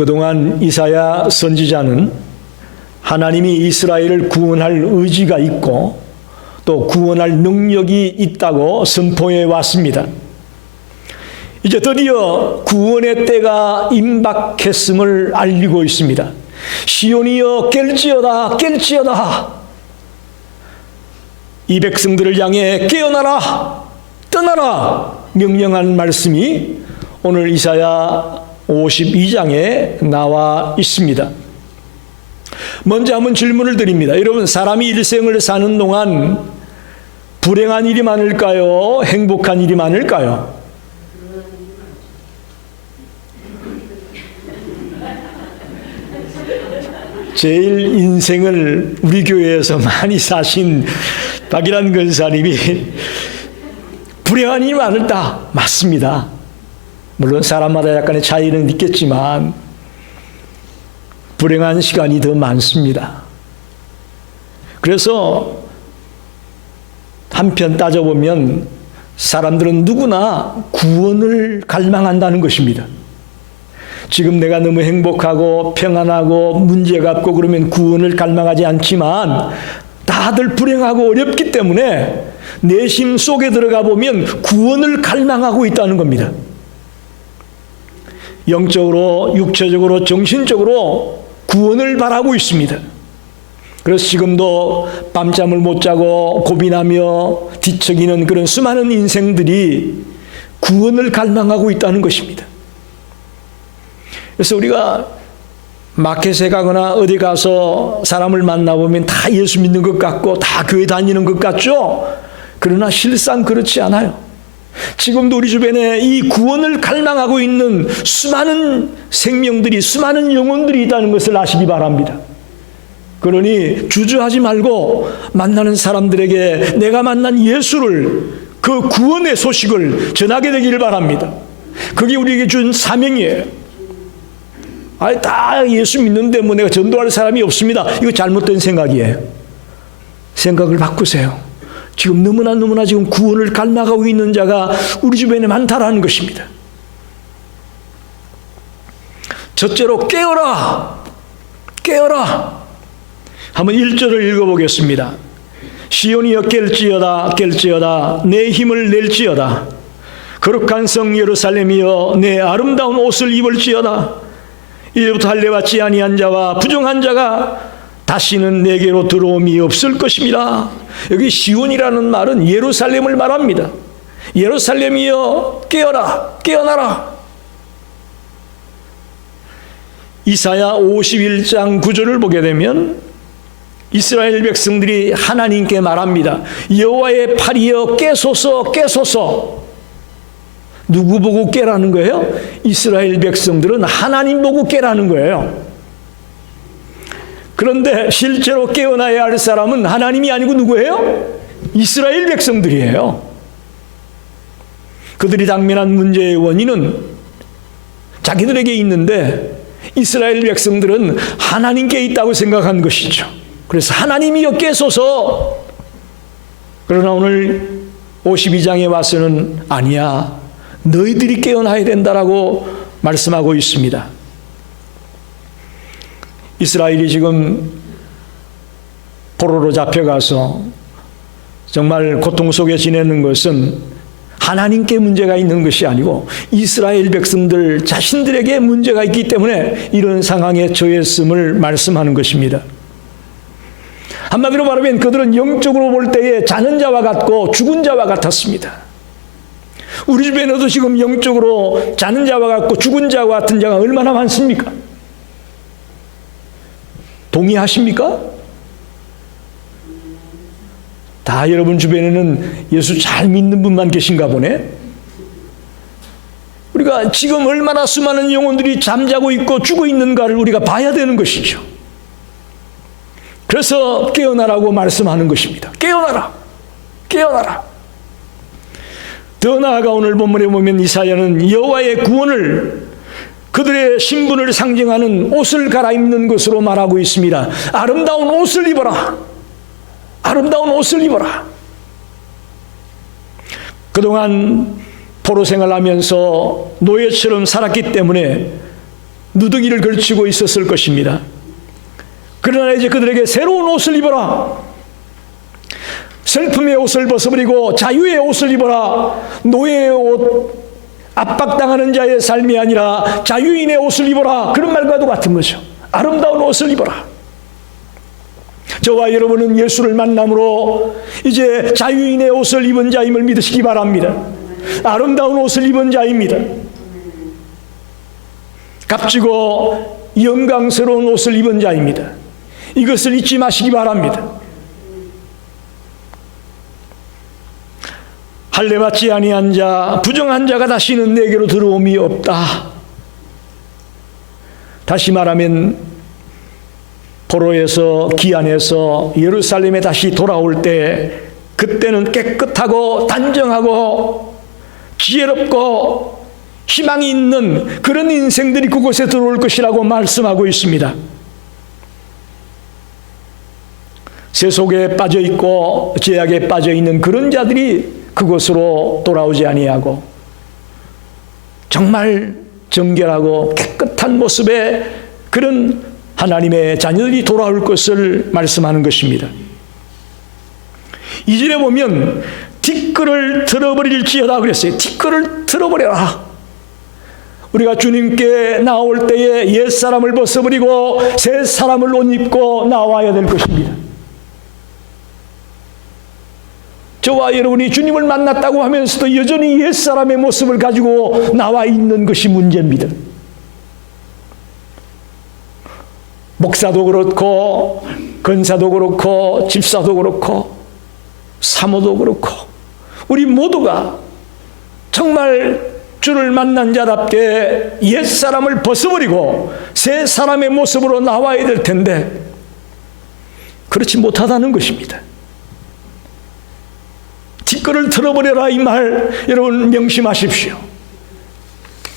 그동안 이사야 선지자는 하나님이 이스라엘을 구원할 의지가 있고 또 구원할 능력이 있다고 선포해 왔습니다. 이제 드디어 구원의 때가 임박했음을 알리고 있습니다. 시온이여 깰지어다 깰지어다. 이 백성들을 향해 깨어나라 떠나라 명령한 말씀이 오늘 이사야 52장에 나와 있습니다. 먼저 한번 질문을 드립니다. 여러분, 사람이 일생을 사는 동안 불행한 일이 많을까요? 행복한 일이 많을까요? 제일 인생을 우리 교회에서 많이 사신 박일환 권사님이 불행한 일이 많을까? 맞습니다. 물론 사람마다 약간의 차이는 있겠지만 불행한 시간이 더 많습니다. 그래서 한편 따져보면 사람들은 누구나 구원을 갈망한다는 것입니다. 지금 내가 너무 행복하고 평안하고 문제가 없고 그러면 구원을 갈망하지 않지만 다들 불행하고 어렵기 때문에 내심 속에 들어가 보면 구원을 갈망하고 있다는 겁니다. 영적으로, 육체적으로, 정신적으로 구원을 바라고 있습니다. 그래서 지금도 밤잠을 못 자고 고민하며 뒤척이는 그런 수많은 인생들이 구원을 갈망하고 있다는 것입니다. 그래서 우리가 마켓에 가거나 어디 가서 사람을 만나보면 다 예수 믿는 것 같고 다 교회 다니는 것 같죠? 그러나 실상 그렇지 않아요. 지금도 우리 주변에 이 구원을 갈망하고 있는 수많은 생명들이, 수많은 영혼들이 있다는 것을 아시기 바랍니다. 그러니 주저하지 말고 만나는 사람들에게 내가 만난 예수를, 그 구원의 소식을 전하게 되기를 바랍니다. 그게 우리에게 준 사명이에요. 아니, 다 예수 믿는데 뭐 내가 전도할 사람이 없습니다. 이거 잘못된 생각이에요. 생각을 바꾸세요. 지금 너무나 지금 구원을 갈망하고 있는 자가 우리 주변에 많다라는 것입니다. 첫째로 깨어라! 깨어라! 한번 1절을 읽어보겠습니다. 시온이여 깰지어다 깰지어다 내 힘을 낼지어다 거룩한 성 예루살렘이여 내 아름다운 옷을 입을지어다 이제부터 할례받지 아니한 자와 부정한 자가 다시는 내게로 들어옴이 없을 것입니다. 여기 시온이라는 말은 예루살렘을 말합니다. 예루살렘이여 깨어라 깨어나라. 이사야 51장 9절을 보게 되면 이스라엘 백성들이 하나님께 말합니다. 여호와의 팔이여 깨소서 깨소서. 누구 보고 깨라는 거예요? 이스라엘 백성들은 하나님 보고 깨라는 거예요. 그런데 실제로 깨어나야 할 사람은 하나님이 아니고 누구예요? 이스라엘 백성들이에요. 그들이 당면한 문제의 원인은 자기들에게 있는데 이스라엘 백성들은 하나님께 있다고 생각한 것이죠. 그래서 하나님이여 깨소서. 그러나 오늘 52장에 와서는 아니야, 너희들이 깨어나야 된다라고 말씀하고 있습니다. 이스라엘이 지금 포로로 잡혀가서 정말 고통 속에 지내는 것은 하나님께 문제가 있는 것이 아니고 이스라엘 백성들 자신들에게 문제가 있기 때문에 이런 상황에 처했음을 말씀하는 것입니다. 한마디로 말하면 그들은 영적으로 볼 때에 자는 자와 같고 죽은 자와 같았습니다. 우리 주변에도 지금 영적으로 자는 자와 같고 죽은 자와 같은 자가 얼마나 많습니까? 동의하십니까? 다 여러분 주변에는 예수 잘 믿는 분만 계신가 보네. 우리가 지금 얼마나 수많은 영혼들이 잠자고 있고 죽어 있는가를 우리가 봐야 되는 것이죠. 그래서 깨어나라고 말씀하는 것입니다. 깨어나라, 깨어나라. 더 나아가 오늘 본문에 보면 이사야는 여호와의 구원을, 그들의 신분을 상징하는 옷을 갈아입는 것으로 말하고 있습니다. 아름다운 옷을 입어라. 아름다운 옷을 입어라. 그동안 포로 생활하면서 노예처럼 살았기 때문에 누더기를 걸치고 있었을 것입니다. 그러나 이제 그들에게 새로운 옷을 입어라. 슬픔의 옷을 벗어버리고 자유의 옷을 입어라. 노예의 옷, 압박당하는 자의 삶이 아니라 자유인의 옷을 입어라. 그런 말과도 같은 거죠. 아름다운 옷을 입어라. 저와 여러분은 예수를 만남으로 이제 자유인의 옷을 입은 자임을 믿으시기 바랍니다. 아름다운 옷을 입은 자입니다. 값지고 영광스러운 옷을 입은 자입니다. 이것을 잊지 마시기 바랍니다. 할례받지 아니한 자, 부정한 자가 다시는 내게로 들어옴이 없다. 다시 말하면 포로에서 기안에서 예루살렘에 다시 돌아올 때 그때는 깨끗하고 단정하고 지혜롭고 희망이 있는 그런 인생들이 그곳에 들어올 것이라고 말씀하고 있습니다. 세속에 빠져있고 죄악에 빠져있는 그런 자들이 그곳으로 돌아오지 아니하고 정말 정결하고 깨끗한 모습의 그런 하나님의 자녀들이 돌아올 것을 말씀하는 것입니다. 2절에 보면 티끌을 틀어버릴지어다 그랬어요. 티끌을 틀어버려라. 우리가 주님께 나올 때에 옛사람을 벗어버리고 새 사람을 옷 입고 나와야 될 것입니다. 저와 여러분이 주님을 만났다고 하면서도 여전히 옛사람의 모습을 가지고 나와 있는 것이 문제입니다. 목사도 그렇고 권사도 그렇고 집사도 그렇고 사모도 그렇고 우리 모두가 정말 주를 만난 자답게 옛사람을 벗어버리고 새 사람의 모습으로 나와야 될 텐데 그렇지 못하다는 것입니다. 티끌을 틀어버려라 이 말 여러분 명심하십시오.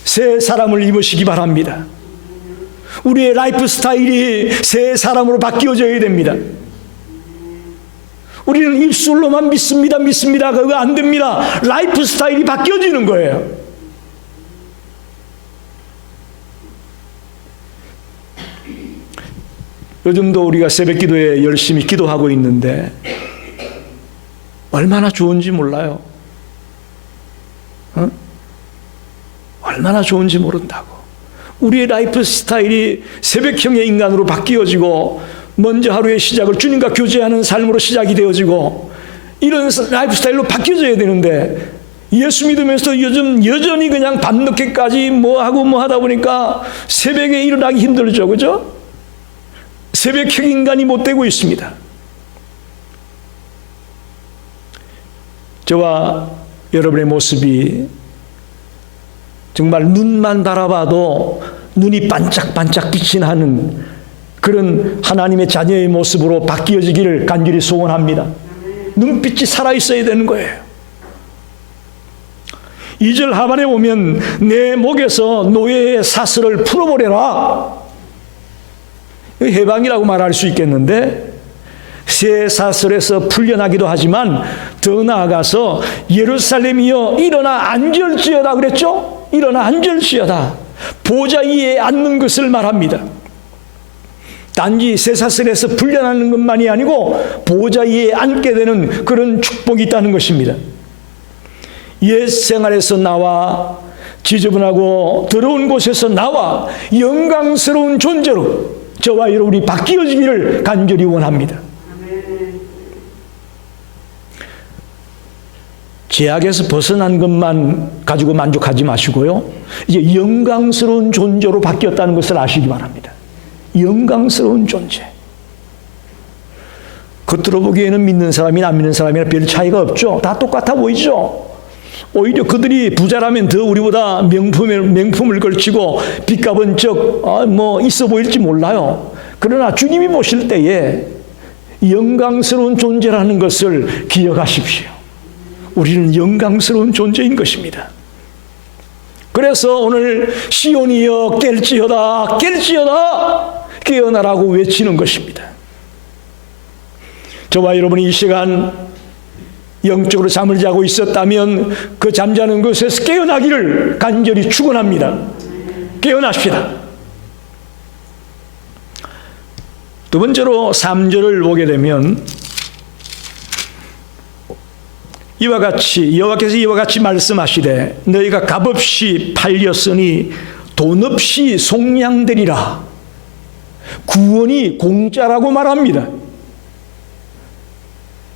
새 사람을 입으시기 바랍니다. 우리의 라이프 스타일이 새 사람으로 바뀌어져야 됩니다. 우리는 입술로만 믿습니다. 그거 안 됩니다. 라이프 스타일이 바뀌어지는 거예요. 요즘도 우리가 새벽 기도에 열심히 기도하고 있는데 얼마나 좋은지 몰라요. 얼마나 좋은지 모른다고. 우리의 라이프 스타일이 새벽형의 인간으로 바뀌어지고 먼저 하루의 시작을 주님과 교제하는 삶으로 시작이 되어지고 이런 라이프 스타일로 바뀌어져야 되는데 예수 믿으면서 요즘 여전히 그냥 밤늦게까지 뭐하고 뭐하다 보니까 새벽에 일어나기 힘들죠. 그죠? 새벽형 인간이 못 되고 있습니다. 저와 여러분의 모습이 정말 눈만 바라봐도 눈이 반짝반짝 빛이 나는 그런 하나님의 자녀의 모습으로 바뀌어지기를 간절히 소원합니다. 눈빛이 살아있어야 되는 거예요. 2절 하반에 보면 내 목에서 노예의 사슬을 풀어버려라. 해방이라고 말할 수 있겠는데 새 사슬에서 풀려나기도 하지만 더 나아가서 예루살렘이여 일어나 앉을지어다 그랬죠? 일어나 앉을지어다. 보좌 위에 앉는 것을 말합니다. 단지 새 사슬에서 풀려나는 것만이 아니고 보좌 위에 앉게 되는 그런 축복이 있다는 것입니다. 옛 생활에서 나와 지저분하고 더러운 곳에서 나와 영광스러운 존재로 저와 여러분이 바뀌어지기를 간절히 원합니다. 죄악에서 벗어난 것만 가지고 만족하지 마시고요. 이제 영광스러운 존재로 바뀌었다는 것을 아시기 바랍니다. 영광스러운 존재. 겉으로 보기에는 믿는 사람이나 안 믿는 사람이나 별 차이가 없죠. 다 똑같아 보이죠. 오히려 그들이 부자라면 더 우리보다 명품을 걸치고 빚값은 뭐 있어 보일지 몰라요. 그러나 주님이 보실 때에 영광스러운 존재라는 것을 기억하십시오. 우리는 영광스러운 존재인 것입니다. 그래서 오늘 시온이여 깰지어다 깰지어다 깨어나라고 외치는 것입니다. 저와 여러분이 이 시간 영적으로 잠을 자고 있었다면 그 잠자는 것에서 깨어나기를 간절히 축원합니다. 깨어나십시다. 두 번째로 3절을 보게 되면 이와 같이 여호와께서 이와 같이 말씀하시되 너희가 값없이 팔렸으니 돈 없이 속량되리라. 구원이 공짜라고 말합니다.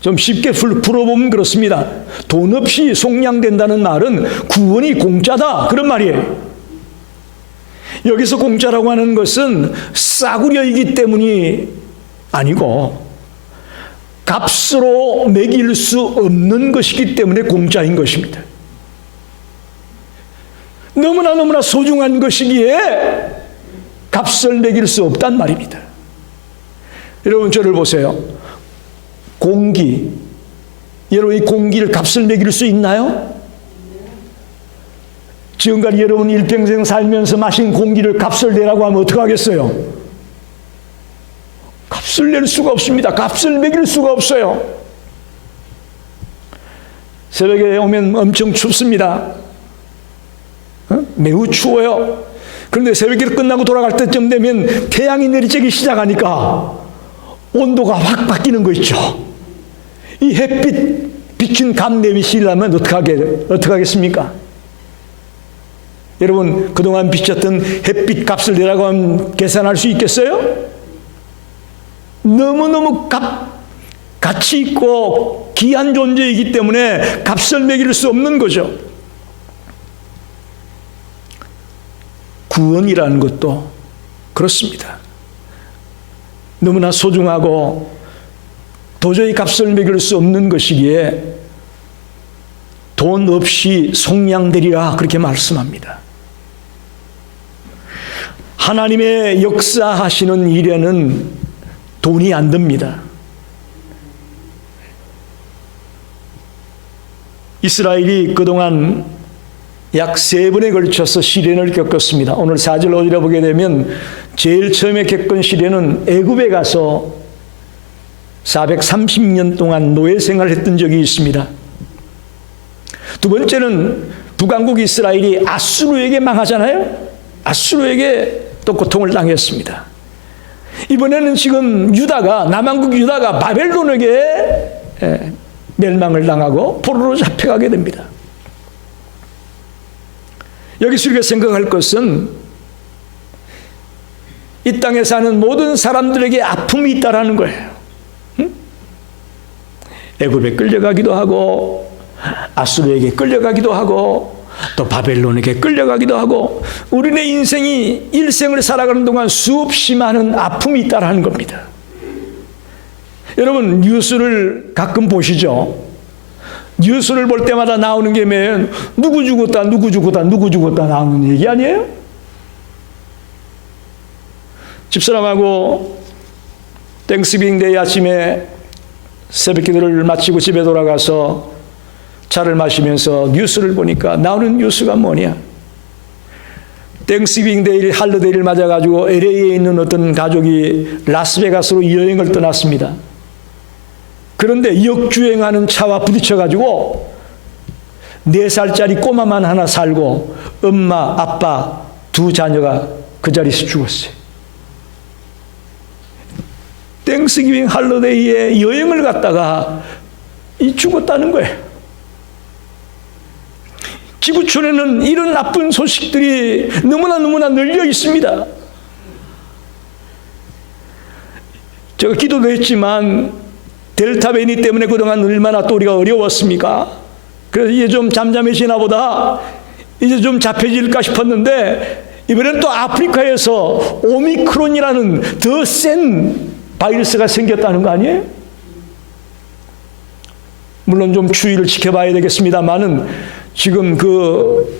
좀 쉽게 풀어보면 그렇습니다. 돈 없이 속량된다는 말은 구원이 공짜다, 그런 말이에요. 여기서 공짜라고 하는 것은 싸구려이기 때문이 아니고 값으로 매길 수 없는 것이기 때문에 공짜인 것입니다. 너무나 소중한 것이기에 값을 매길 수 없단 말입니다. 여러분 저를 보세요. 공기, 여러분 이 공기를 값을 매길 수 있나요? 지금까지 여러분 일평생 살면서 마신 공기를 값을 내라고 하면 어떡하겠어요? 값을 낼 수가 없습니다. 값을 매길 수가 없어요. 새벽에 오면 엄청 춥습니다. 매우 추워요. 그런데 새벽이 끝나고 돌아갈 때쯤 되면 태양이 내리쬐기 시작하니까 온도가 확 바뀌는 거 있죠. 이 햇빛 비춘 값 내리시려면 어떡하겠습니까? 여러분 그동안 비쳤던 햇빛 값을 내라고 하면 계산할 수 있겠어요? 너무너무 가치 있고 귀한 존재이기 때문에 값을 매길 수 없는 거죠. 구원이라는 것도 그렇습니다. 너무나 소중하고 도저히 값을 매길 수 없는 것이기에 돈 없이 속량되리라 그렇게 말씀합니다. 하나님의 역사하시는 일에는 돈이 안 듭니다. 이스라엘이 그동안 약 3번에 걸쳐서 시련을 겪었습니다. 오늘 4절 어디라 보게 되면 제일 처음에 겪은 시련은 애굽에 가서 430년 동안 노예 생활을 했던 적이 있습니다. 두 번째는 북왕국 이스라엘이 아수르에게 망하잖아요. 아수르에게 또 고통을 당했습니다. 이번에는 지금 남왕국 유다가 바벨론에게 멸망을 당하고 포로로 잡혀가게 됩니다. 여기서 우리가 생각할 것은 이 땅에 사는 모든 사람들에게 아픔이 있다라는 거예요. 애굽에 끌려가기도 하고 아수르에게 끌려가기도 하고 또 바벨론에게 끌려가기도 하고 우리네 인생이 일생을 살아가는 동안 수없이 많은 아픔이 있다라는 겁니다. 여러분 뉴스를 가끔 보시죠. 뉴스를 볼 때마다 나오는 게 뭐예요? 누구 죽었다 나오는 얘기 아니에요? 집사람하고 땡스기빙 데이 아침에 새벽 기도를 마치고 집에 돌아가서 차를 마시면서 뉴스를 보니까 나오는 뉴스가 뭐냐? 땡스기빙 데이 할러데이를 맞아가지고 LA에 있는 어떤 가족이 라스베가스로 여행을 떠났습니다. 그런데 역주행하는 차와 부딪혀가지고 4살짜리 꼬마만 하나 살고 엄마, 아빠, 2 자녀가 그 자리에서 죽었어요. 땡스기빙 할러데이에 여행을 갔다가 죽었다는 거예요. 지구촌에는 이런 나쁜 소식들이 너무나 널려 있습니다. 제가 기도도 했지만 델타 변이 때문에 그동안 얼마나 또 우리가 어려웠습니까? 그래서 이제 좀 잠잠해지나 보다 이제 좀 잡혀질까 싶었는데 이번엔 또 아프리카에서 오미크론이라는 더 센 바이러스가 생겼다는 거 아니에요? 물론 좀 추이를 지켜봐야 되겠습니다만은 지금 그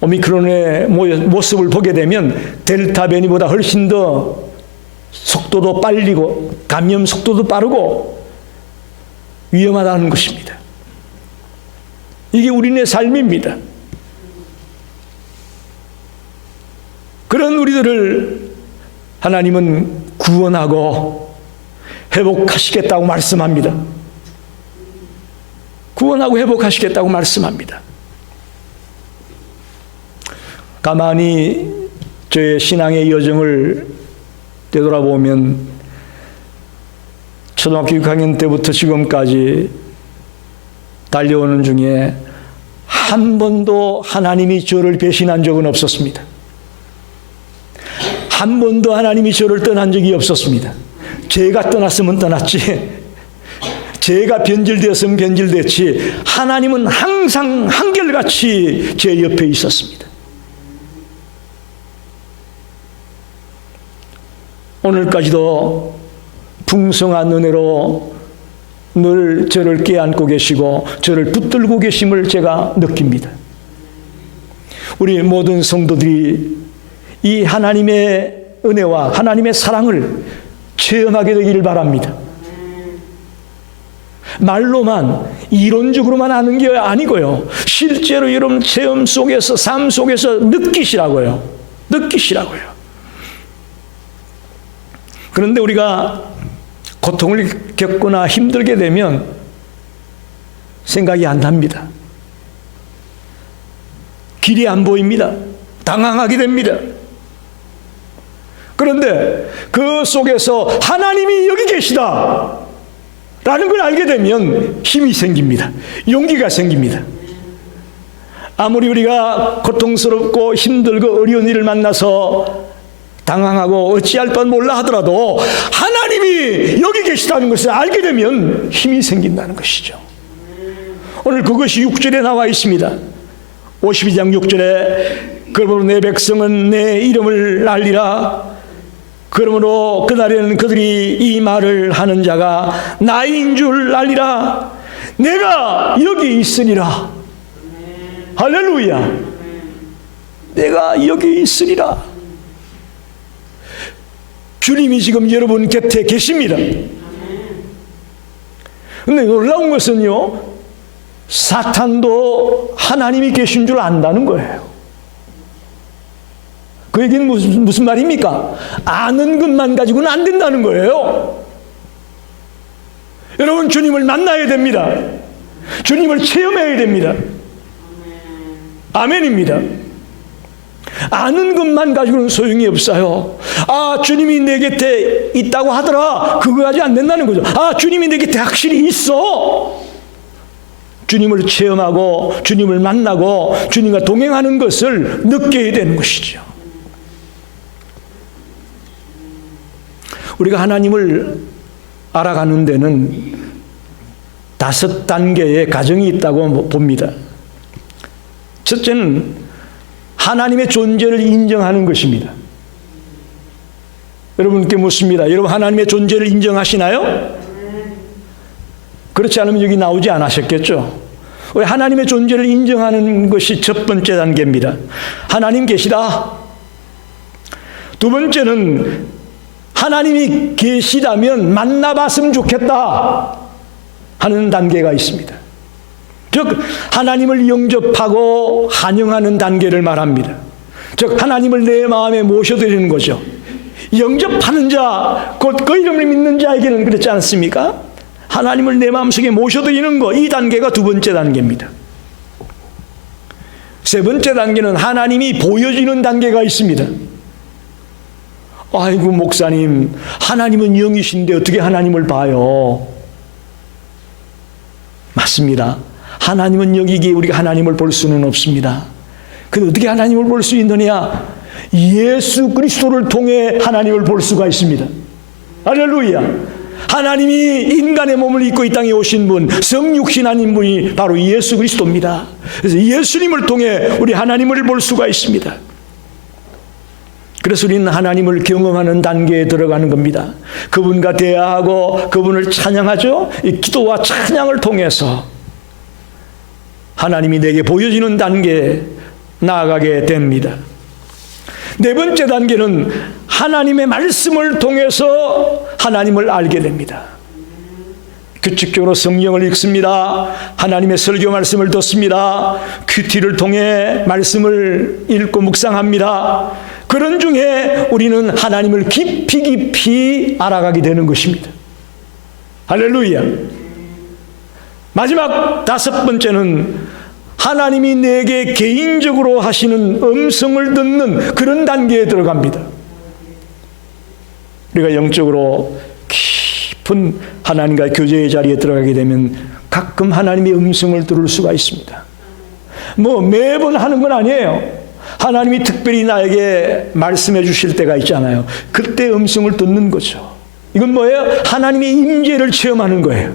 오미크론의 모습을 보게 되면 델타 변이보다 훨씬 더 속도도 빨리고 감염 속도도 빠르고 위험하다는 것입니다. 이게 우리네 삶입니다. 그런 우리들을 하나님은 구원하고 회복하시겠다고 말씀합니다. 구원하고 회복하시겠다고 말씀합니다. 가만히 저의 신앙의 여정을 되돌아보면 초등학교 6학년 때부터 지금까지 달려오는 중에 한 번도 하나님이 저를 배신한 적은 없었습니다. 한 번도 하나님이 저를 떠난 적이 없었습니다. 제가 떠났으면 떠났지, 제가 변질되었으면 변질됐지, 하나님은 항상 한결같이 제 옆에 있었습니다. 오늘까지도 풍성한 은혜로 늘 저를 껴안고 계시고 저를 붙들고 계심을 제가 느낍니다. 우리 모든 성도들이 이 하나님의 은혜와 하나님의 사랑을 체험하게 되기를 바랍니다. 말로만, 이론적으로만 아는 게 아니고요, 실제로 여러분 체험 속에서, 삶 속에서 느끼시라고요. 느끼시라고요. 그런데 우리가 고통을 겪거나 힘들게 되면 생각이 안 납니다. 길이 안 보입니다. 당황하게 됩니다. 그런데 그 속에서 하나님이 여기 계시다 라는 걸 알게 되면 힘이 생깁니다. 용기가 생깁니다. 아무리 우리가 고통스럽고 힘들고 어려운 일을 만나서 당황하고 어찌할 뻔 몰라 하더라도 하나님이 여기 계시다는 것을 알게 되면 힘이 생긴다는 것이죠. 오늘 그것이 6절에 나와 있습니다. 52장 6절에 그러므로 내 백성은 내 이름을 알리라. 그러므로 그날에는 그들이 이 말을 하는 자가 나인 줄 알리라. 내가 여기 있으리라. 할렐루야. 내가 여기 있으리라. 주님이 지금 여러분 곁에 계십니다. 그런데 놀라운 것은요, 사탄도 하나님이 계신 줄 안다는 거예요. 그 얘기는 무슨 말입니까? 아는 것만 가지고는 안 된다는 거예요. 여러분, 주님을 만나야 됩니다. 주님을 체험해야 됩니다. 아멘입니다. 아는 것만 가지고는 소용이 없어요. 아, 주님이 내 곁에 있다고 하더라, 그거 가지고 안 된다는 거죠. 아, 주님이 내 곁에 확실히 있어. 주님을 체험하고 주님을 만나고 주님과 동행하는 것을 느껴야 되는 것이죠. 우리가 하나님을 알아가는 데는 5단계의 과정이 있다고 봅니다. 첫째는 하나님의 존재를 인정하는 것입니다. 여러분께 묻습니다. 여러분, 하나님의 존재를 인정하시나요? 그렇지 않으면 여기 나오지 않으셨겠죠? 왜? 하나님의 존재를 인정하는 것이 첫 번째 단계입니다. 하나님 계시다. 두 번째는 하나님이 계시다면 만나봤으면 좋겠다 하는 단계가 있습니다. 즉 하나님을 영접하고 환영하는 단계를 말합니다. 즉 하나님을 내 마음에 모셔드리는 거죠. 영접하는 자, 곧 그 이름을 믿는 자에게는 그렇지 않습니까? 하나님을 내 마음속에 모셔드리는 거, 이 단계가 두 번째 단계입니다. 세 번째 단계는 하나님이 보여지는 단계가 있습니다. 아이고 목사님, 하나님은 영이신데 어떻게 하나님을 봐요? 맞습니다. 하나님은 여기기에 우리가 하나님을 볼 수는 없습니다. 근데 어떻게 하나님을 볼 수 있느냐? 예수 그리스도를 통해 하나님을 볼 수가 있습니다. 할렐루야. 하나님이 인간의 몸을 입고 이 땅에 오신 분, 성육신하신 분이 바로 예수 그리스도입니다. 그래서 예수님을 통해 우리 하나님을 볼 수가 있습니다. 그래서 우리는 하나님을 경험하는 단계에 들어가는 겁니다. 그분과 대화하고 그분을 찬양하죠. 이 기도와 찬양을 통해서 하나님이 내게 보여지는 단계에 나아가게 됩니다. 네 번째 단계는 하나님의 말씀을 통해서 하나님을 알게 됩니다. 규칙적으로 성경을 읽습니다. 하나님의 설교 말씀을 듣습니다. 큐티를 통해 말씀을 읽고 묵상합니다. 그런 중에 우리는 하나님을 깊이 깊이 알아가게 되는 것입니다. 할렐루야. 마지막 다섯 번째는 하나님이 내게 개인적으로 하시는 음성을 듣는 그런 단계에 들어갑니다. 우리가 영적으로 깊은 하나님과의 교제의 자리에 들어가게 되면 가끔 하나님의 음성을 들을 수가 있습니다. 뭐 매번 하는 건 아니에요. 하나님이 특별히 나에게 말씀해 주실 때가 있잖아요. 그때 음성을 듣는 거죠. 이건 뭐예요? 하나님의 임재를 체험하는 거예요.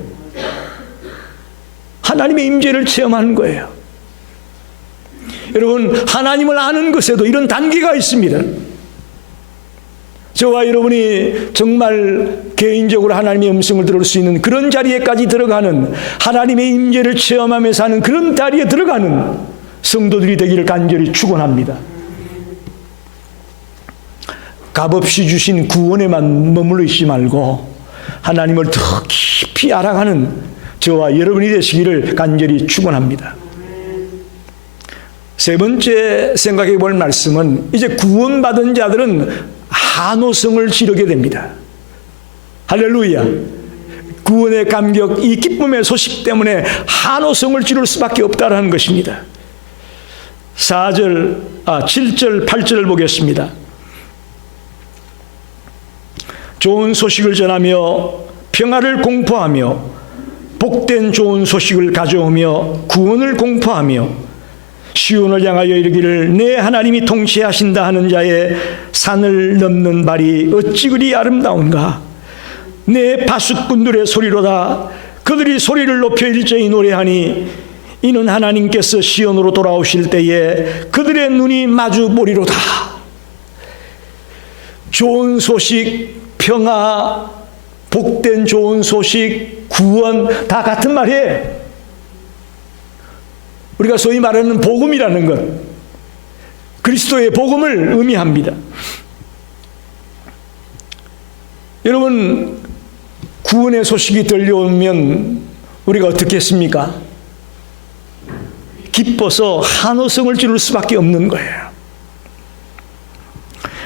하나님의 임재를 체험하는 거예요. 여러분, 하나님을 아는 것에도 이런 단계가 있습니다. 저와 여러분이 정말 개인적으로 하나님의 음성을 들을 수 있는 그런 자리에까지 들어가는, 하나님의 임재를 체험하면서 하는 그런 자리에 들어가는 성도들이 되기를 간절히 축원합니다. 값없이 주신 구원에만 머물러 있지 말고 하나님을 더 깊이 알아가는 저와 여러분이 되시기를 간절히 축원합니다. 세 번째 생각해 볼 말씀은, 이제 구원받은 자들은 한호성을 지르게 됩니다. 할렐루야. 구원의 감격, 이 기쁨의 소식 때문에 한호성을 지를 수밖에 없다라는 것입니다. 7절, 8절을 보겠습니다. 좋은 소식을 전하며 평화를 공포하며 복된 좋은 소식을 가져오며 구원을 공포하며 시온을 향하여 이르기를 내 하나님이 통치하신다 하는 자의 산을 넘는 발이 어찌 그리 아름다운가. 내 바숫꾼들의 소리로다. 그들이 소리를 높여 일제히 노래하니 이는 하나님께서 시온으로 돌아오실 때에 그들의 눈이 마주 보리로다. 좋은 소식, 평화, 복된 좋은 소식, 구원 다 같은 말이에요. 우리가 소위 말하는 복음이라는 것, 그리스도의 복음을 의미합니다. 여러분, 구원의 소식이 들려오면 우리가 어떻게 했습니까? 기뻐서 한호성을 지를 수밖에 없는 거예요.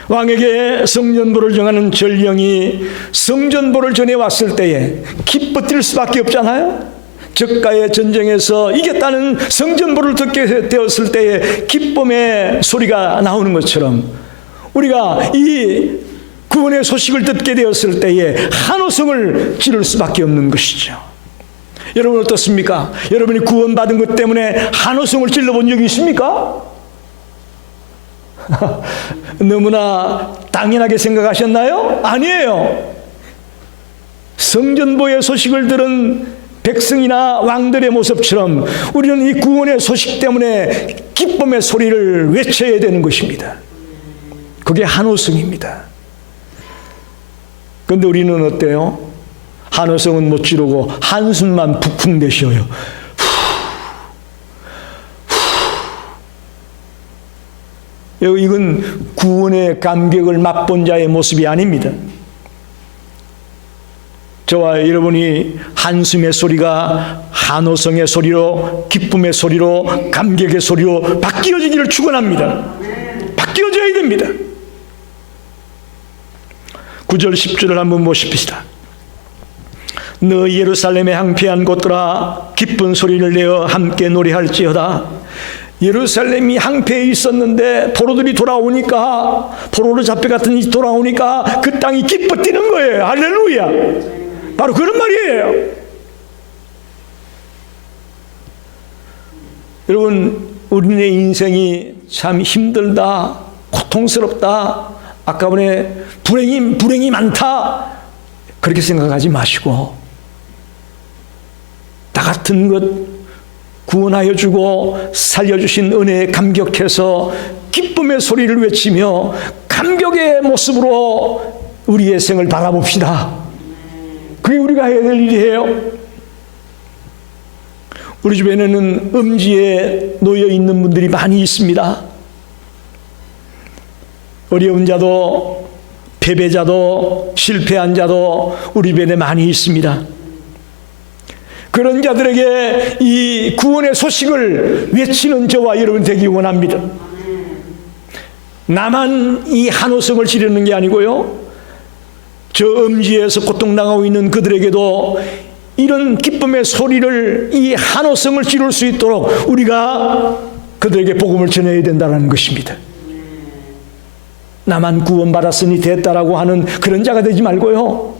왕에게 성전보를 정하는 전령이 성전보를 전해왔을 때에 기뻐 뛸 수밖에 없잖아요. 적과의 전쟁에서 이겼다는 성전보를 듣게 되었을 때에 기쁨의 소리가 나오는 것처럼 우리가 이 구원의 소식을 듣게 되었을 때에 한호성을 지를 수밖에 없는 것이죠. 여러분 어떻습니까? 여러분이 구원받은 것 때문에 한호성을 질러본 적이 있습니까? 너무나 당연하게 생각하셨나요? 아니에요. 성전보의 소식을 들은 백성이나 왕들의 모습처럼 우리는 이 구원의 소식 때문에 기쁨의 소리를 외쳐야 되는 것입니다. 그게 한호성입니다. 그런데 우리는 어때요? 한호성은 못 지르고 한숨만 푹푹 내쉬어요. 이건 구원의 감격을 맛본 자의 모습이 아닙니다. 저와 여러분이 한숨의 소리가 한호성의 소리로, 기쁨의 소리로, 감격의 소리로 바뀌어지기를 축원합니다. 바뀌어져야 됩니다. 9절 10절을 한번 보십시다. 너 예루살렘의 항폐한 곳들아 기쁜 소리를 내어 함께 노래할지어다. 예루살렘이 항폐해 있었는데 포로들이 돌아오니까, 포로로 잡혀갔던 이 돌아오니까 그 땅이 기뻐 뛰는 거예요. 할렐루야. 바로 그런 말이에요. 여러분, 우리의 인생이 참 힘들다, 고통스럽다, 아까 전에 불행이 많다, 그렇게 생각하지 마시고 나 같은 것 구원하여 주고 살려주신 은혜에 감격해서 기쁨의 소리를 외치며 감격의 모습으로 우리의 생을 바라봅시다. 그게 우리가 해야 될 일이에요. 우리 주변에는 음지에 놓여 있는 분들이 많이 있습니다. 어려운 자도 패배자도 실패한 자도 우리 주변에 많이 있습니다. 그런 자들에게 이 구원의 소식을 외치는 저와 여러분 되기 원합니다. 나만 이 한호성을 지르는 게 아니고요, 저 음지에서 고통당하고 있는 그들에게도 이런 기쁨의 소리를, 이 한호성을 지를 수 있도록 우리가 그들에게 복음을 전해야 된다는 것입니다. 나만 구원받았으니 됐다라고 하는 그런 자가 되지 말고요.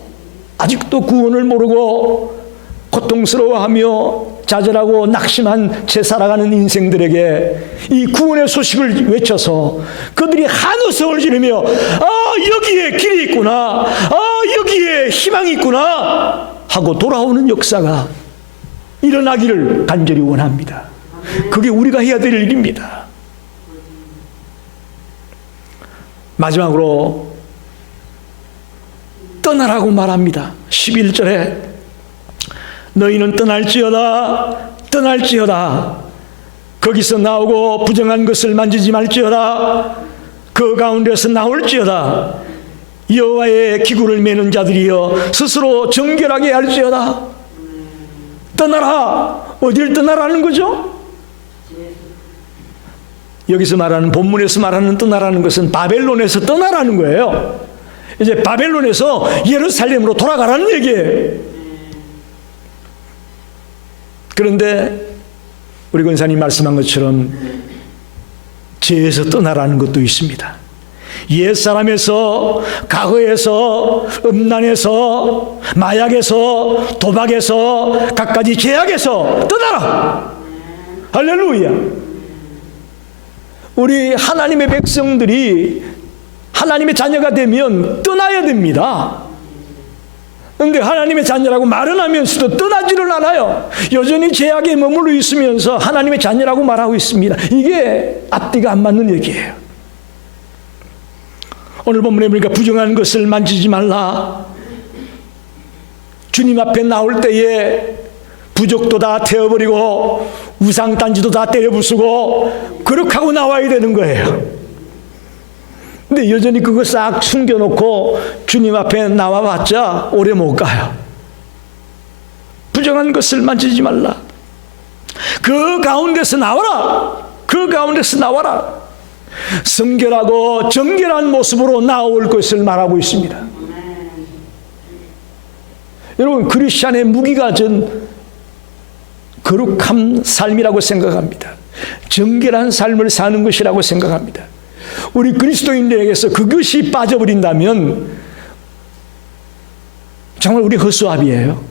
아직도 구원을 모르고 고통스러워하며 좌절하고 낙심한 채 살아가는 인생들에게 이 구원의 소식을 외쳐서 그들이 한우성을 지르며 여기에 길이 있구나, 여기에 희망이 있구나 하고 돌아오는 역사가 일어나기를 간절히 원합니다. 그게 우리가 해야 될 일입니다. 마지막으로 떠나라고 말합니다. 11절에 너희는 떠날지어다. 거기서 나오고 부정한 것을 만지지 말지어다. 그 가운데서 나올지어다. 여호와의 기구를 매는 자들이여 스스로 정결하게 할지어다. 떠나라. 어딜 떠나라는 거죠? 여기서 말하는, 본문에서 말하는 떠나라는 것은 바벨론에서 떠나라는 거예요. 이제 바벨론에서 예루살렘으로 돌아가라는 얘기예요. 그런데 우리 권사님 말씀한 것처럼 죄에서 떠나라는 것도 있습니다. 옛사람에서, 과거에서, 음란에서, 마약에서, 도박에서, 갖가지 죄악에서 떠나라. 할렐루야. 우리 하나님의 백성들이 하나님의 자녀가 되면 떠나야 됩니다. 그런데 하나님의 자녀라고 말은 하면서도 떠나지를 않아요. 여전히 죄악에 머물러 있으면서 하나님의 자녀라고 말하고 있습니다. 이게 앞뒤가 안 맞는 얘기예요. 오늘 본문에 보니까 부정한 것을 만지지 말라. 주님 앞에 나올 때에 부적도 다 태워버리고 우상단지도 다 때려부수고 그렇게 하고 나와야 되는 거예요. 근데 여전히 그거 싹 숨겨놓고 주님 앞에 나와봤자 오래 못 가요. 부정한 것을 만지지 말라. 그 가운데서 나와라. 그 가운데서 나와라. 성결하고 정결한 모습으로 나올 것을 말하고 있습니다. 여러분, 크리스찬의 무기가 전 거룩한 삶이라고 생각합니다. 정결한 삶을 사는 것이라고 생각합니다. 우리 그리스도인들에게서 그것이 빠져버린다면 정말 우리 허수아비예요.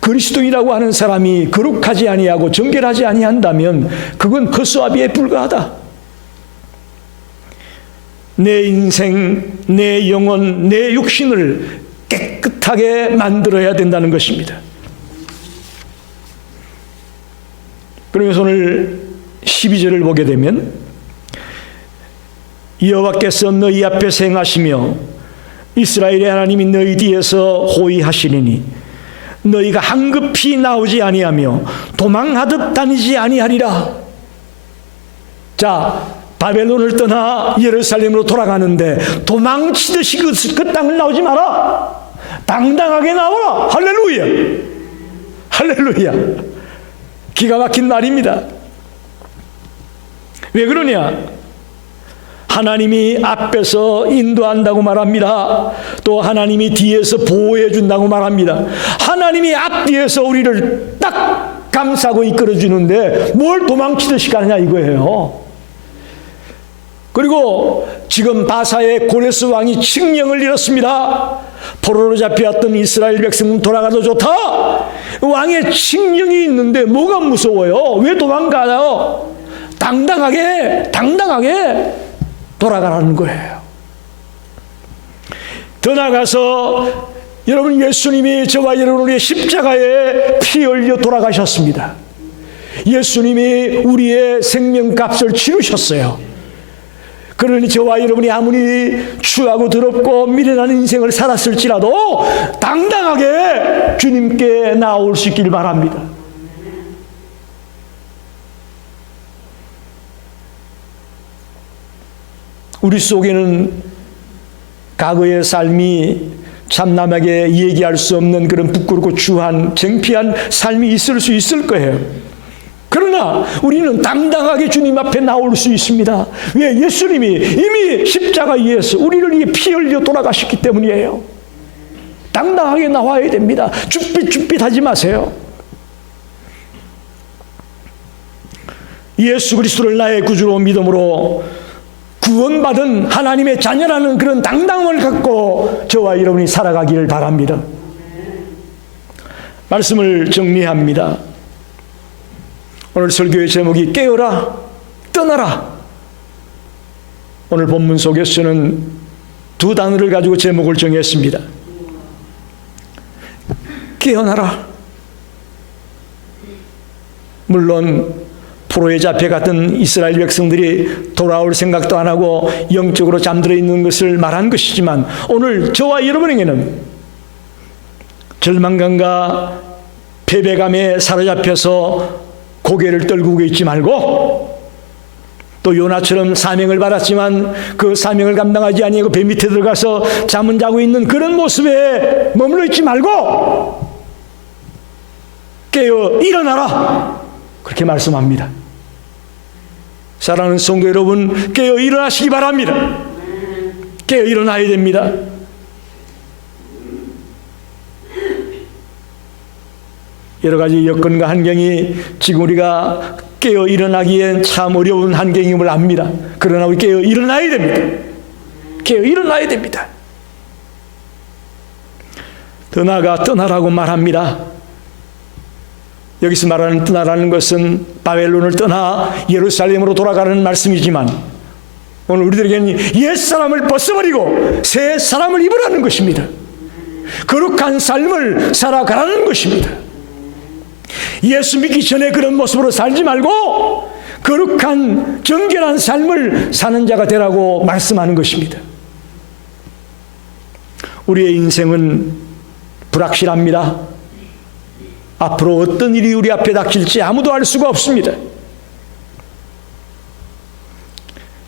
그리스도인이라고 하는 사람이 거룩하지 아니하고 정결하지 아니한다면 그건 허수아비에 불과하다. 내 인생, 내 영혼, 내 육신을 깨끗하게 만들어야 된다는 것입니다. 그러면서 오늘 12절을 보게 되면 여호와께서 너희 앞에서 행하시며 이스라엘의 하나님이 너희 뒤에서 호위하시리니 너희가 한급히 나오지 아니하며 도망하듯 다니지 아니하리라. 자, 바벨론을 떠나 예루살렘으로 돌아가는데 도망치듯이 그 땅을 나오지 마라. 당당하게 나와라. 할렐루야. 할렐루야. 기가 막힌 말입니다. 왜 그러냐? 하나님이 앞에서 인도한다고 말합니다. 또 하나님이 뒤에서 보호해 준다고 말합니다. 하나님이 앞뒤에서 우리를 딱 감싸고 이끌어 주는데 뭘 도망치듯이 가느냐 이거예요. 그리고 지금 바사의 고레스 왕이 칙령을 잃었습니다. 포로로 잡혀왔던 이스라엘 백성은 돌아가도 좋다. 왕의 칙령이 있는데 뭐가 무서워요? 왜 도망가요? 당당하게 돌아가라는 거예요. 더 나아가서 여러분, 예수님이 저와 여러분의 십자가에 피 흘려 돌아가셨습니다. 예수님이 우리의 생명값을 치르셨어요. 그러니 저와 여러분이 아무리 추하고 더럽고 미련한 인생을 살았을지라도 당당하게 주님께 나올 수 있길 바랍니다. 우리 속에는 과거의 삶이 참 남에게 얘기할 수 없는 그런 부끄럽고 추한 창피한 삶이 있을 수 있을 거예요. 그러나 우리는 당당하게 주님 앞에 나올 수 있습니다. 왜? 예수님이 이미 십자가 위에서 우리를 위해 피 흘려 돌아가셨기 때문이에요. 당당하게 나와야 됩니다. 쭈삣쭈삣하지 마세요. 예수 그리스도를 나의 구주로 믿음으로 구원받은 하나님의 자녀라는 그런 당당함을 갖고 저와 여러분이 살아가기를 바랍니다. 말씀을 정리합니다. 오늘 설교의 제목이 깨어라, 떠나라. 오늘 본문 속에서는 두 단어를 가지고 제목을 정했습니다. 깨어나라. 물론 포로에 잡혀갔던 이스라엘 백성들이 돌아올 생각도 안 하고 영적으로 잠들어 있는 것을 말한 것이지만 오늘 저와 여러분에게는 절망감과 패배감에 사로잡혀서 고개를 떨구고 있지 말고 또 요나처럼 사명을 받았지만 그 사명을 감당하지 아니하고 배 밑에 들어가서 잠은 자고 있는 그런 모습에 머물러 있지 말고 깨어 일어나라. 그렇게 말씀합니다. 사랑하는 성도 여러분, 깨어 일어나시기 바랍니다. 깨어 일어나야 됩니다. 여러 가지 여건과 환경이 지금 우리가 깨어 일어나기엔 참 어려운 환경임을 압니다. 그러나 우리 깨어 일어나야 됩니다. 깨어 일어나야 됩니다. 더 나아가 떠나라고 말합니다. 여기서 말하는 떠나라는 것은 바벨론을 떠나 예루살렘으로 돌아가는 말씀이지만 오늘 우리들에게는 옛사람을 벗어버리고 새 사람을 입으라는 것입니다. 거룩한 삶을 살아가라는 것입니다. 예수 믿기 전에 그런 모습으로 살지 말고 거룩한 정결한 삶을 사는 자가 되라고 말씀하는 것입니다. 우리의 인생은 불확실합니다. 앞으로 어떤 일이 우리 앞에 닥칠지 아무도 알 수가 없습니다.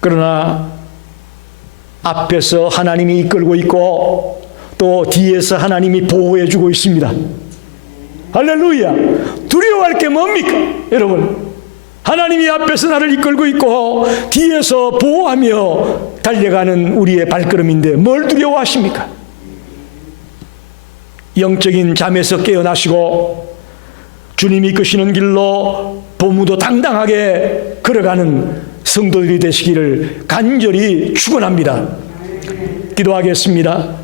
그러나 앞에서 하나님이 이끌고 있고 또 뒤에서 하나님이 보호해주고 있습니다. 할렐루야! 두려워할 게 뭡니까? 여러분, 하나님이 앞에서 나를 이끌고 있고 뒤에서 보호하며 달려가는 우리의 발걸음인데 뭘 두려워하십니까? 영적인 잠에서 깨어나시고 주님이 이끄시는 길로 보무도 당당하게 걸어가는 성도들이 되시기를 간절히 축원합니다. 기도하겠습니다.